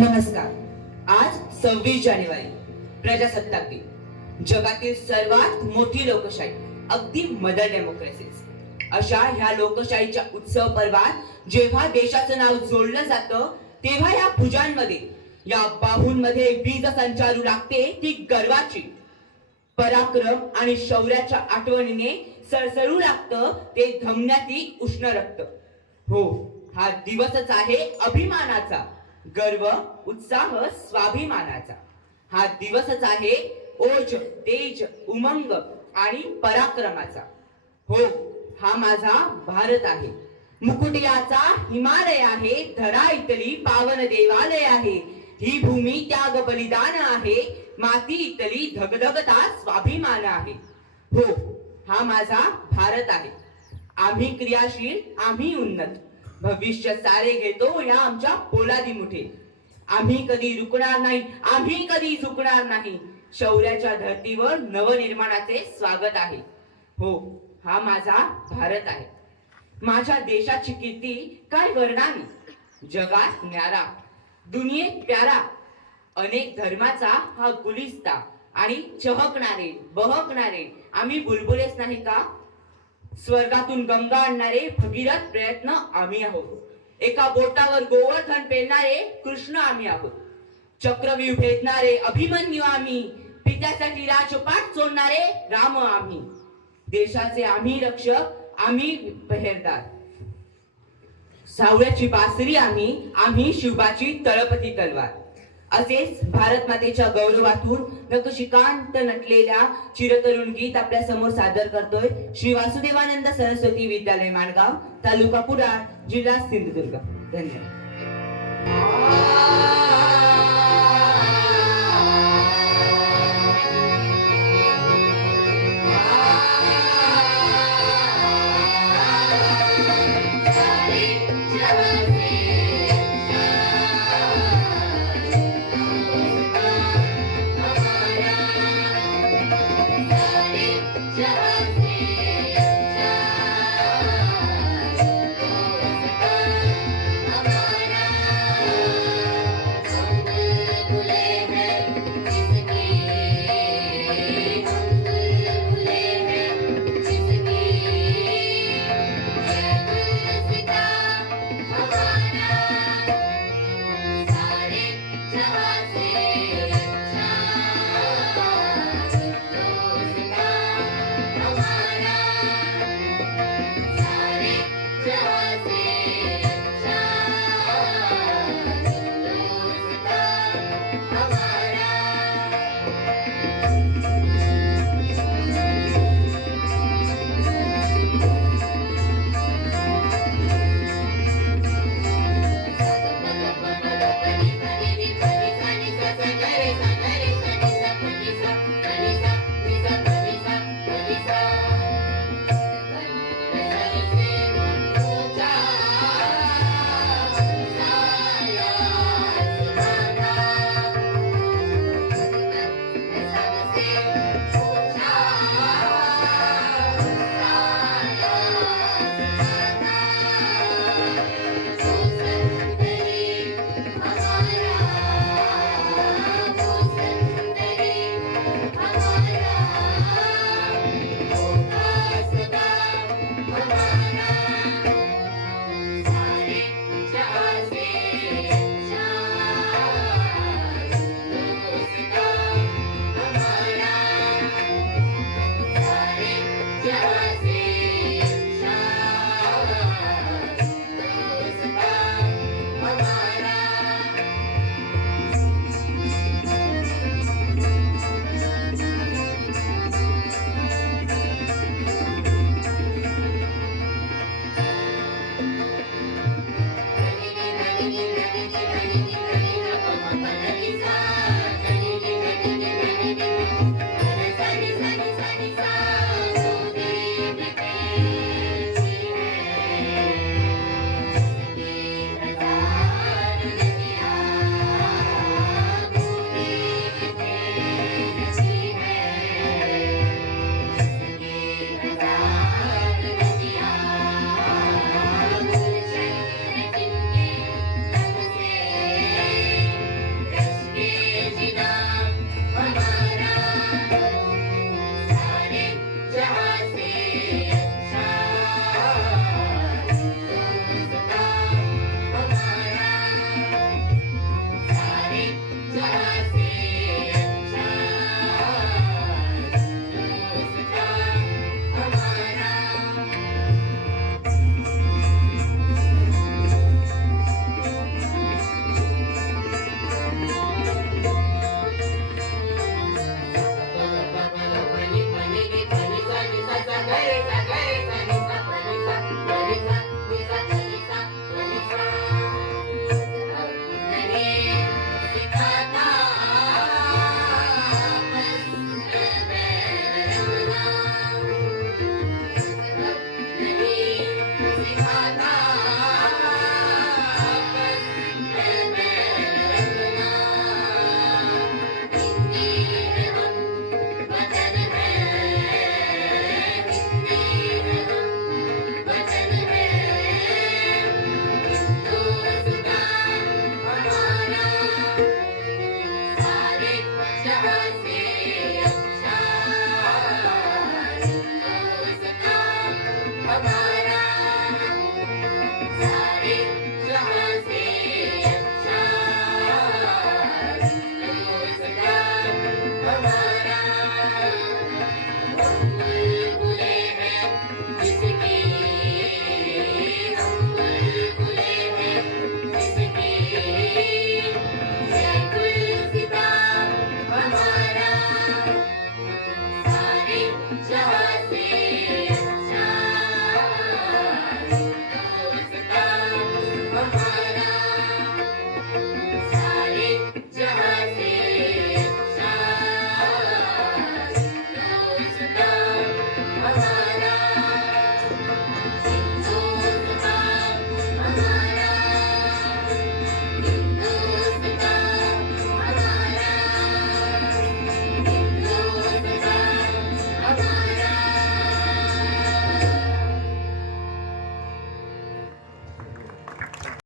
नमस्कार. आज 26 जानेवारी प्रजासत्ताक दिन. जगातील सर्वात मोठी लोकशाही, अगदी मदर डेमोक्रेसीज. अशा ह्या लोकशाहीच्या उत्सव पर्वात जेव्हा देशाचं नाव जोडलं जातं तेव्हा या भुजांमध्ये, या बाहूंमध्ये वीज संचारू लागते ती गर्वाची. पराक्रम आणि शौर्याच्या आठवणीने सळसळू लागतं ते धमन्यातील उष्ण रक्त. हो, हा दिवसच आहे अभिमानाचा, गर्व, उत्साह, स्वाभिमानाचा. हा दिवसच आहे ओज, तेज, उमंग आणि पराक्रमाचा. हो, हा माझा भारत आहे. मुकुटियाचा हिमालय आहे, धरा इथली पावन देवालय आहे. ही भूमी त्याग बलिदान आहे, माती इथली धगधगता स्वाभिमान आहे. हो, हा माझा भारत आहे. आम्ही क्रियाशील, आम्ही उन्नत, भविष्य सारे घेतो या आमच्या पोलादी मुठे. आम्ही कधी रुकणार नाही, आम्ही कधी झुकणार नाही. शौर्याच्या धर्तीवर नवनिर्माणाचे स्वागत आहे. हो, हा माझा भारत आहे. माझ्या देशाची कीर्ती काय वर्णावी, जगात न्यारा, दुनियेत प्यारा. अनेक धर्माचा हा गुलिस्ता आणि चहकणारे, बहकणारे आम्ही बुलबुलेच नाही का? स्वर्गातून गंगा आणणारे भगीरथ प्रयत्न आम्ही आहोत. एका बोटावर गोवर्धन पेरणारे कृष्ण आम्ही आहोत. चक्रव्यूह भेदणारे अभिमन्यू आम्ही, पित्यासाठी राजपाट सोडणारे राम आम्ही. देशाचे आम्ही रक्षक, आम्ही पहेरदार. सावळ्याची बासरी आम्ही, आम्ही शिवबाची तळपती तलवार. असेच भारत मातेच्या गौरवातून नखशिकांत नटलेल्या चिरतरुण गीत आपल्या समोर सादर करतोय श्री वासुदेवानंद सरस्वती विद्यालय माणगाव, तालुका कुडाळ, जिल्हा सिंधुदुर्ग. धन्यवाद. जय